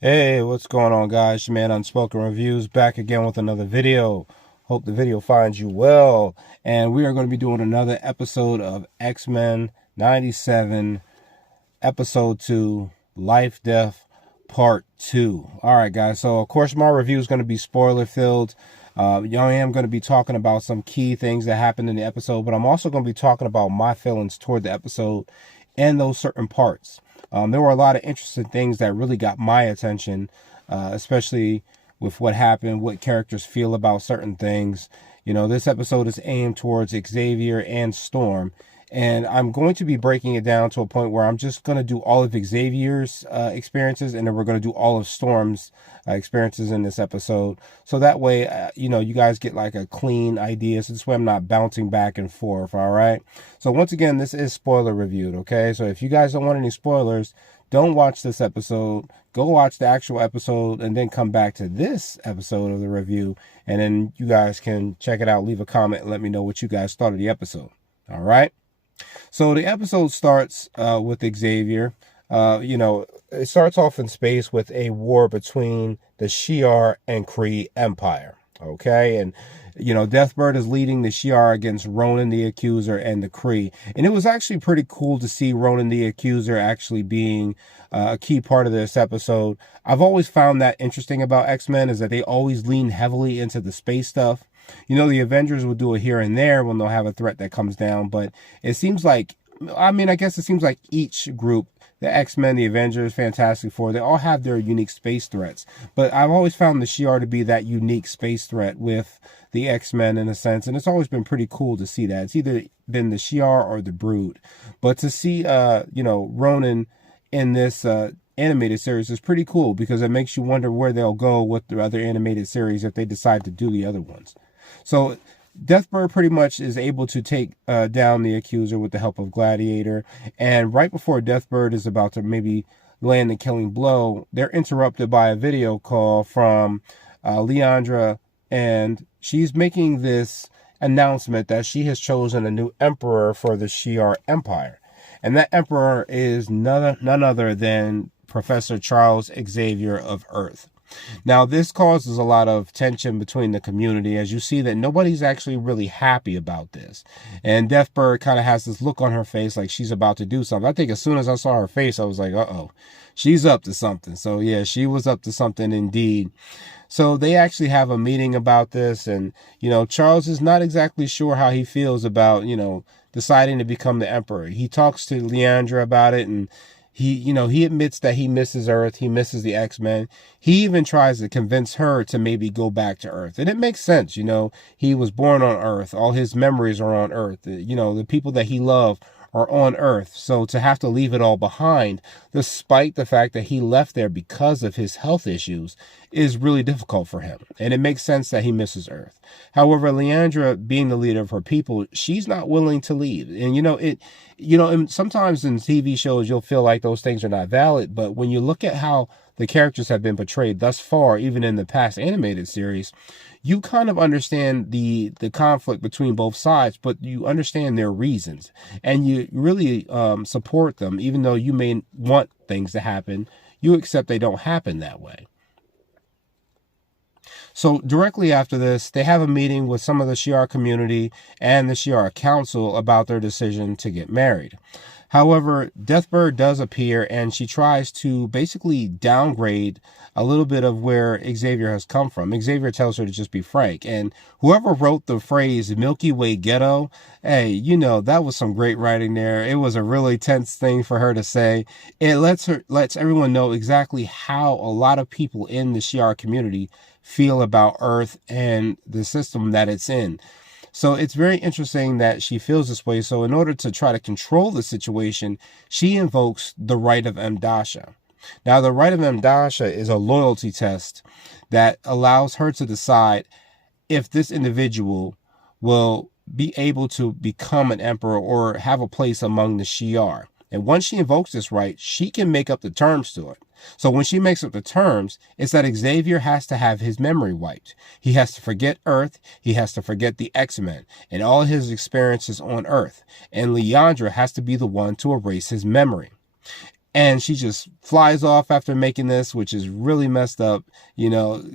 Hey, what's going on, guys? Your man Unspoken Reviews back again with another video. Hope the video finds you well. And we are going to be doing another episode of X-Men 97, Episode 2, Life Death Part 2. All right, guys. So, of course, my review is going to be spoiler-filled. I am going to be talking about some key things that happened in the episode, but I'm also going to be talking about my feelings toward the episode and those certain parts. There were a lot of interesting things that really got my attention, especially with what happened, what characters feel about certain things. You know, this episode is aimed towards Xavier and Storm, and I'm going to be breaking it down to a point where I'm just going to do all of Xavier's experiences, and then we're going to do all of Storm's experiences in this episode. So that way, you guys get like a clean idea. So this way I'm not bouncing back and forth, all right? So once again, this is spoiler reviewed, okay? So if you guys don't want any spoilers, don't watch this episode. Go watch the actual episode and then come back to this episode of the review. And then you guys can check it out, leave a comment, and let me know what you guys thought of the episode, all right? So the episode starts with Xavier. It starts off in space with a war between the Shi'ar and Kree Empire. Okay, and Deathbird is leading the Shi'ar against Ronan the Accuser and the Kree. And it was actually pretty cool to see Ronan the Accuser actually being a key part of this episode. I've always found that interesting about X-Men is that they always lean heavily into the space stuff. The Avengers will do it here and there when they'll have a threat that comes down, but it seems like, I guess it seems like each group, the X-Men, the Avengers, Fantastic Four, they all have their unique space threats. But I've always found the Shi'ar to be that unique space threat with the X-Men in a sense, and it's always been pretty cool to see that. It's either been the Shi'ar or the Brood. But to see, Ronan in this animated series is pretty cool because it makes you wonder where they'll go with the other animated series if they decide to do the other ones. So Deathbird pretty much is able to take down the Accuser with the help of Gladiator. And right before Deathbird is about to maybe land the killing blow, they're interrupted by a video call from Leandra. And she's making this announcement that she has chosen a new emperor for the Shi'ar Empire. And that emperor is none other than Professor Charles Xavier of Earth. Now, this causes a lot of tension between the community as you see that nobody's actually really happy about this. And Deathbird kind of has this look on her face like she's about to do something. I think as soon as I saw her face, I was like, uh-oh, she's up to something. So, yeah, she was up to something indeed. So they actually have a meeting about this. And, Charles is not exactly sure how he feels about, deciding to become the emperor. He talks to Leandra about it, and he admits that he misses Earth. He misses the X-Men. He even tries to convince her to maybe go back to Earth. And it makes sense. He was born on Earth. All his memories are on Earth. The people that he loved are on Earth. So to have to leave it all behind, despite the fact that he left there because of his health issues, is really difficult for him. And it makes sense that he misses Earth. However, Leandra, being the leader of her people, she's not willing to leave. And and sometimes in TV shows you'll feel like those things are not valid, but when you look at how the characters have been portrayed thus far, even in the past animated series, you kind of understand the conflict between both sides, but you understand their reasons, and you really support them, even though you may want things to happen. You accept they don't happen that way. So directly after this, they have a meeting with some of the Shi'ar community and the Shi'ar Council about their decision to get married. However, Deathbird does appear, and she tries to basically downgrade a little bit of where Xavier has come from. Xavier tells her to just be frank. And whoever wrote the phrase Milky Way Ghetto, hey, that was some great writing there. It was a really tense thing for her to say. It lets everyone know exactly how a lot of people in the Shi'ar community feel about Earth and the system that it's in. So it's very interesting that she feels this way. So in order to try to control the situation, she invokes the right of Mdasha. Now, the right of Mdasha is a loyalty test that allows her to decide if this individual will be able to become an emperor or have a place among the Shi'ar. And once she invokes this right, she can make up the terms to it. So when she makes up the terms, it's that Xavier has to have his memory wiped. He has to forget Earth. He has to forget the X-Men and all his experiences on Earth. And Leandra has to be the one to erase his memory. And she just flies off after making this, which is really messed up.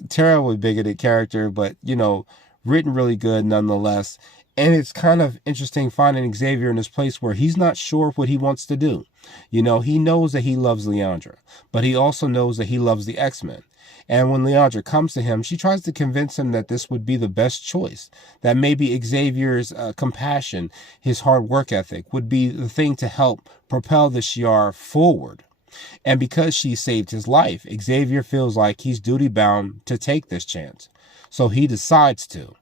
Terribly bigoted character, but, written really good nonetheless. And it's kind of interesting finding Xavier in this place where he's not sure what he wants to do. He knows that he loves Leandra, but he also knows that he loves the X-Men. And when Leandra comes to him, she tries to convince him that this would be the best choice, that maybe Xavier's compassion, his hard work ethic, would be the thing to help propel the Shi'ar forward. And because she saved his life, Xavier feels like he's duty-bound to take this chance. So he decides to.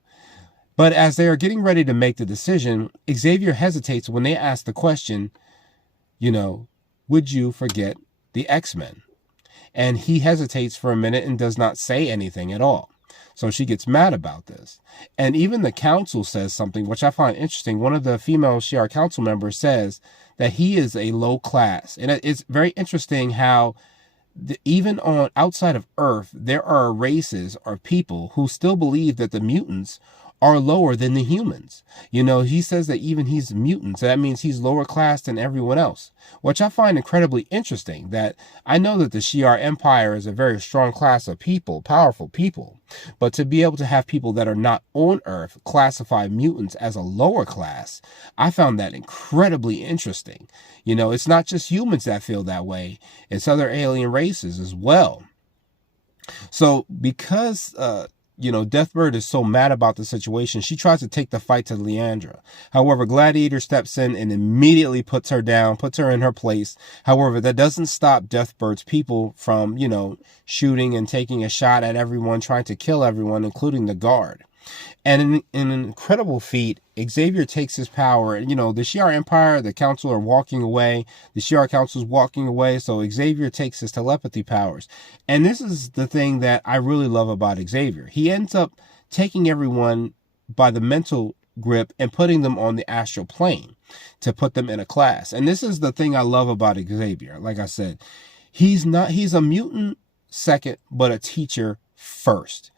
But as they are getting ready to make the decision, Xavier hesitates when they ask the question, would you forget the X-Men? And he hesitates for a minute and does not say anything at all. So she gets mad about this. And even the council says something, which I find interesting. One of the female Shi'ar council members says that he is a low class. And it's very interesting how even on outside of Earth, there are races or people who still believe that the mutants are lower than the humans. He says that even he's mutant, so that means he's lower class than everyone else, which I find incredibly interesting. That I know that the Shi'ar Empire is a very strong class of people, powerful people, but to be able to have people that are not on Earth classify mutants as a lower class, I found that incredibly interesting. It's not just humans that feel that way, it's other alien races as well. So because Deathbird is so mad about the situation, she tries to take the fight to Leandra. However, Gladiator steps in and immediately puts her down, puts her in her place. However, that doesn't stop Deathbird's people from, shooting and taking a shot at everyone, trying to kill everyone, including the guard. And in an incredible feat, Xavier takes his power. The Shi'ar Empire, the Council are walking away. The Shi'ar Council is walking away, so Xavier takes his telepathy powers. And this is the thing that I really love about Xavier. He ends up taking everyone by the mental grip and putting them on the astral plane to put them in a class. And this is the thing I love about Xavier. Like I said, he's a mutant second, but a teacher first.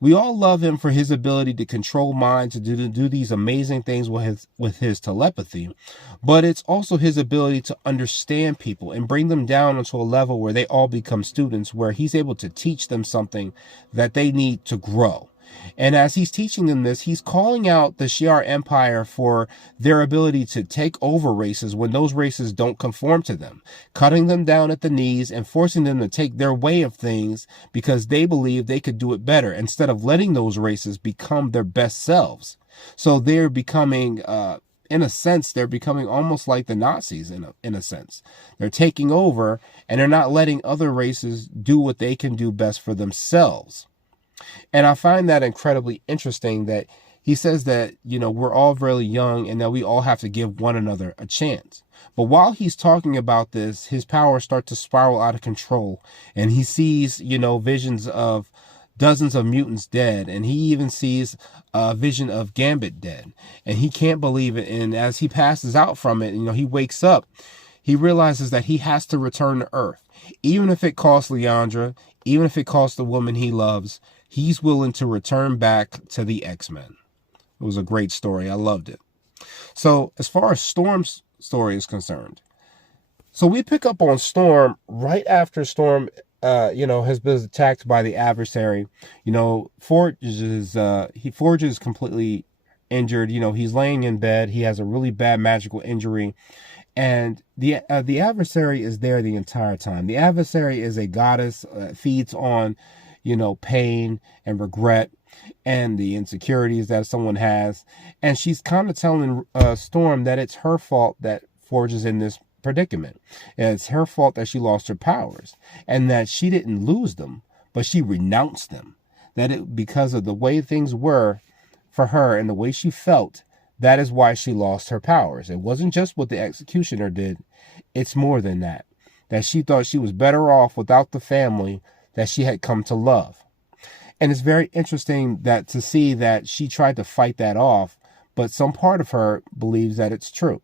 We all love him for his ability to control minds, to do these amazing things with his telepathy, but it's also his ability to understand people and bring them down into a level where they all become students, where he's able to teach them something that they need to grow. And as he's teaching them this, he's calling out the Shi'ar Empire for their ability to take over races when those races don't conform to them, cutting them down at the knees and forcing them to take their way of things because they believe they could do it better, instead of letting those races become their best selves. So they're becoming, in a sense, they're becoming almost like the Nazis in a sense. They're taking over and they're not letting other races do what they can do best for themselves. And I find that incredibly interesting that he says that, we're all really young and that we all have to give one another a chance. But while he's talking about this, his powers start to spiral out of control. And he sees, visions of dozens of mutants dead. And he even sees a vision of Gambit dead. And he can't believe it. And as he passes out from it, he wakes up. He realizes that he has to return to Earth. Even if it costs Leandra, even if it costs the woman he loves, he's willing to return back to the X-Men. It was a great story. I loved it. So as far as Storm's story is concerned, so we pick up on Storm right after Storm, has been attacked by the adversary. Forge is completely injured. He's laying in bed. He has a really bad magical injury. And the adversary is there the entire time. The adversary is a goddess, feeds on, pain and regret and the insecurities that someone has. And she's kind of telling Storm that it's her fault that Forge is in this predicament. And it's her fault that she lost her powers and that she didn't lose them, but she renounced them. Because of the way things were for her and the way she felt, that is why she lost her powers. It wasn't just what the executioner did. It's more than that. That she thought she was better off without the family that she had come to love. And it's very interesting that to see that she tried to fight that off, but some part of her believes that it's true.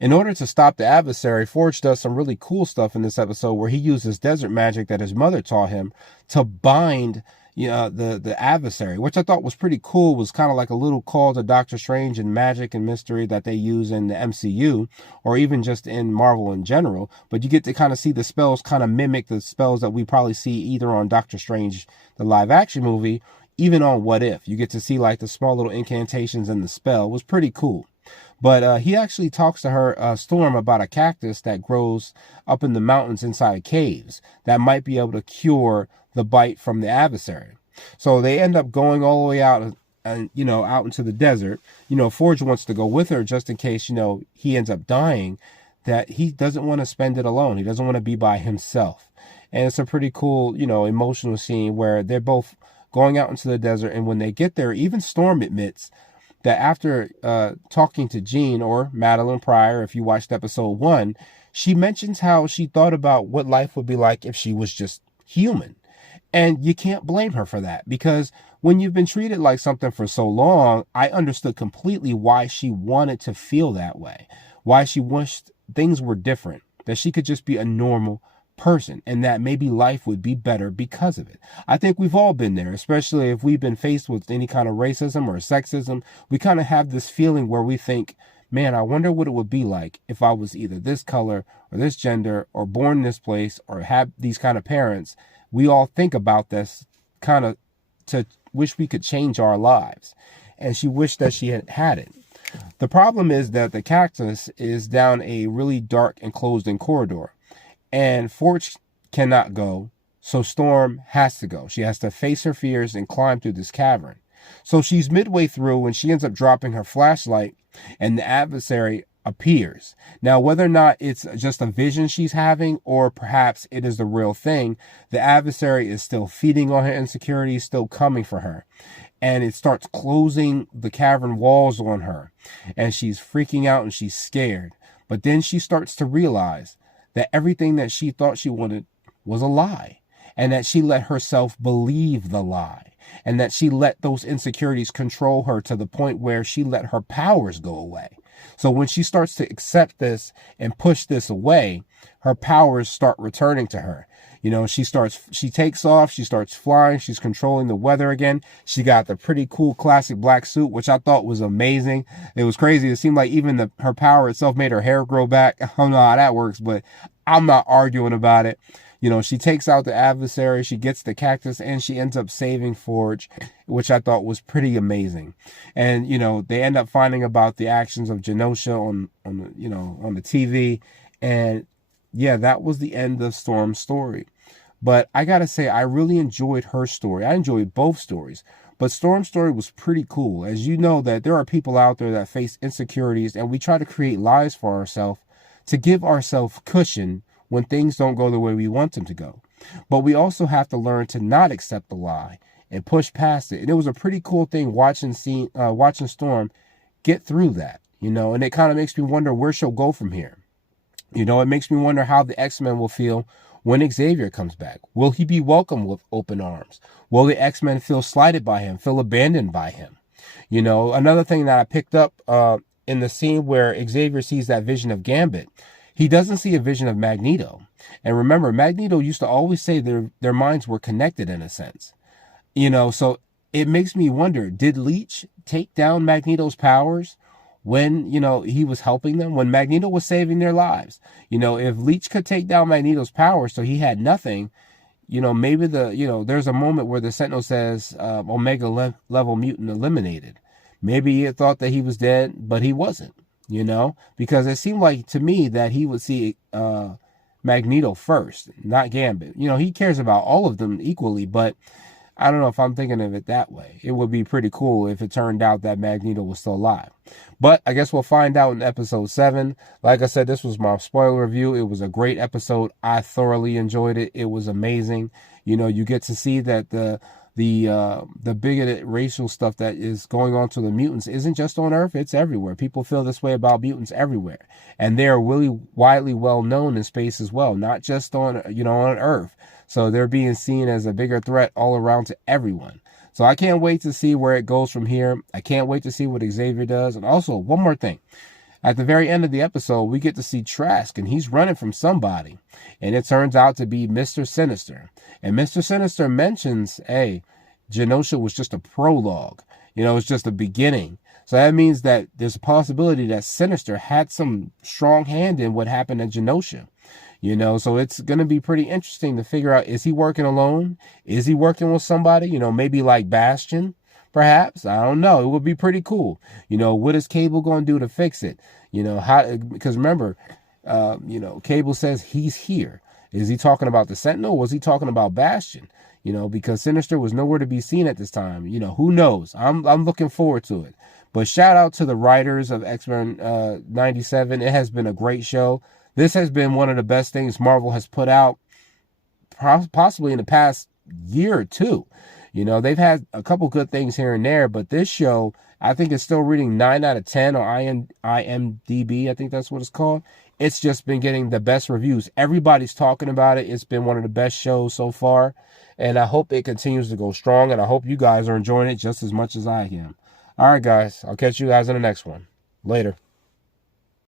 In order to stop the adversary, Forge does some really cool stuff in this episode where he uses desert magic that his mother taught him to bind the adversary, which I thought was pretty cool. Was kind of like a little call to Doctor Strange and magic and mystery that they use in the MCU, or even just in Marvel in general. But you get to kind of see the spells kind of mimic the spells that we probably see either on Doctor Strange, the live action movie, even on What If. You get to see like the small little incantations in the spell. It was pretty cool. But he actually talks to her, Storm, about a cactus that grows up in the mountains inside caves that might be able to cure the bite from the adversary. So they end up going all the way out and, out into the desert. Forge wants to go with her just in case, he ends up dying, that he doesn't want to spend it alone. He doesn't want to be by himself. And it's a pretty cool, emotional scene where they're both going out into the desert. And when they get there, even Storm admits that after talking to Jean, or Madeline Pryor, if you watched episode 1, she mentions how she thought about what life would be like if she was just human. And you can't blame her for that, because when you've been treated like something for so long, I understood completely why she wanted to feel that way, why she wished things were different, that she could just be a normal person, and that maybe life would be better because of it. I think we've all been there, especially if we've been faced with any kind of racism or sexism. We kind of have this feeling where we think, man, I wonder what it would be like if I was either this color or this gender or born in this place or have these kind of parents. We all think about this kind of to wish we could change our lives. And she wished that she had had it. The problem is that the cactus is down a really dark and closed-in corridor. And Forge cannot go, so Storm has to go. She has to face her fears and climb through this cavern. So she's midway through when she ends up dropping her flashlight, and the adversary appears. Now, whether or not it's just a vision she's having, or perhaps it is the real thing, the adversary is still feeding on her insecurities, still coming for her. And it starts closing the cavern walls on her. And she's freaking out and she's scared. But then she starts to realize that everything that she thought she wanted was a lie, and that she let herself believe the lie, and that she let those insecurities control her to the point where she let her powers go away. So when she starts to accept this and push this away, her powers start returning to her. She takes off, she starts flying, she's controlling the weather again. She got the pretty cool classic black suit, which I thought was amazing. It was crazy. It seemed like even her power itself made her hair grow back. I don't know how that works, but I'm not arguing about it. She takes out the adversary, she gets the cactus, and she ends up saving Forge, which I thought was pretty amazing. And, they end up finding about the actions of Genosha on the TV. And yeah, that was the end of Storm's story. But I gotta say, I really enjoyed her story. I enjoyed both stories. But Storm's story was pretty cool. As you know, that there are people out there that face insecurities, and we try to create lies for ourselves to give ourselves cushion when things don't go the way we want them to go. But we also have to learn to not accept the lie and push past it. And it was a pretty cool thing watching Storm get through that, and it kind of makes me wonder where she'll go from here. It makes me wonder how the X-Men will feel when Xavier comes back. Will he be welcomed with open arms? Will the X-Men feel slighted by him, feel abandoned by him? Another thing that I picked up in the scene where Xavier sees that vision of Gambit, he doesn't see a vision of Magneto. And remember, Magneto used to always say their minds were connected in a sense. So it makes me wonder, did Leech take down Magneto's powers when, he was helping them, when Magneto was saving their lives? If Leech could take down Magneto's powers so he had nothing, maybe there's a moment where the Sentinel says Omega level mutant eliminated. Maybe he thought that he was dead, but he wasn't, because it seemed like to me that he would see Magneto first, not Gambit. He cares about all of them equally, but I don't know if I'm thinking of it that way. It would be pretty cool if it turned out that Magneto was still alive. But I guess we'll find out in episode 7. Like I said, this was my spoiler review. It was a great episode. I thoroughly enjoyed it. It was amazing. You get to see that the bigoted racial stuff that is going on to the mutants isn't just on Earth, it's everywhere. People feel this way about mutants everywhere. And they are really widely well known in space as well, not just on Earth. So they're being seen as a bigger threat all around to everyone. So I can't wait to see where it goes from here. I can't wait to see what Xavier does. And also, one more thing. At the very end of the episode, we get to see Trask, and he's running from somebody. And it turns out to be Mr. Sinister. And Mr. Sinister mentions, hey, Genosha was just a prologue. You know, it's just a beginning. So that means that there's a possibility that Sinister had some strong hand in what happened at Genosha. You know, so it's going to be pretty interesting to figure out, is he working alone? Is he working with somebody? You know, maybe like Bastion, perhaps. I don't know. It would be pretty cool. You know, what is Cable going to do to fix it? You know, how, because remember, you know, Cable says he's here. Is he talking about the Sentinel? Or was he talking about Bastion? You know, because Sinister was nowhere to be seen at this time. You know, who knows? I'm looking forward to it. But shout out to the writers of X-Men 97. It has been a great show. This has been one of the best things Marvel has put out possibly in the past year or two. You know, they've had a couple good things here and there, but this show, I think, is still reading 9 out of 10 on IMDb. I think that's what it's called. It's just been getting the best reviews. Everybody's talking about it. It's been one of the best shows so far, and I hope it continues to go strong, and I hope you guys are enjoying it just as much as I am. All right, guys. I'll catch you guys in the next one. Later.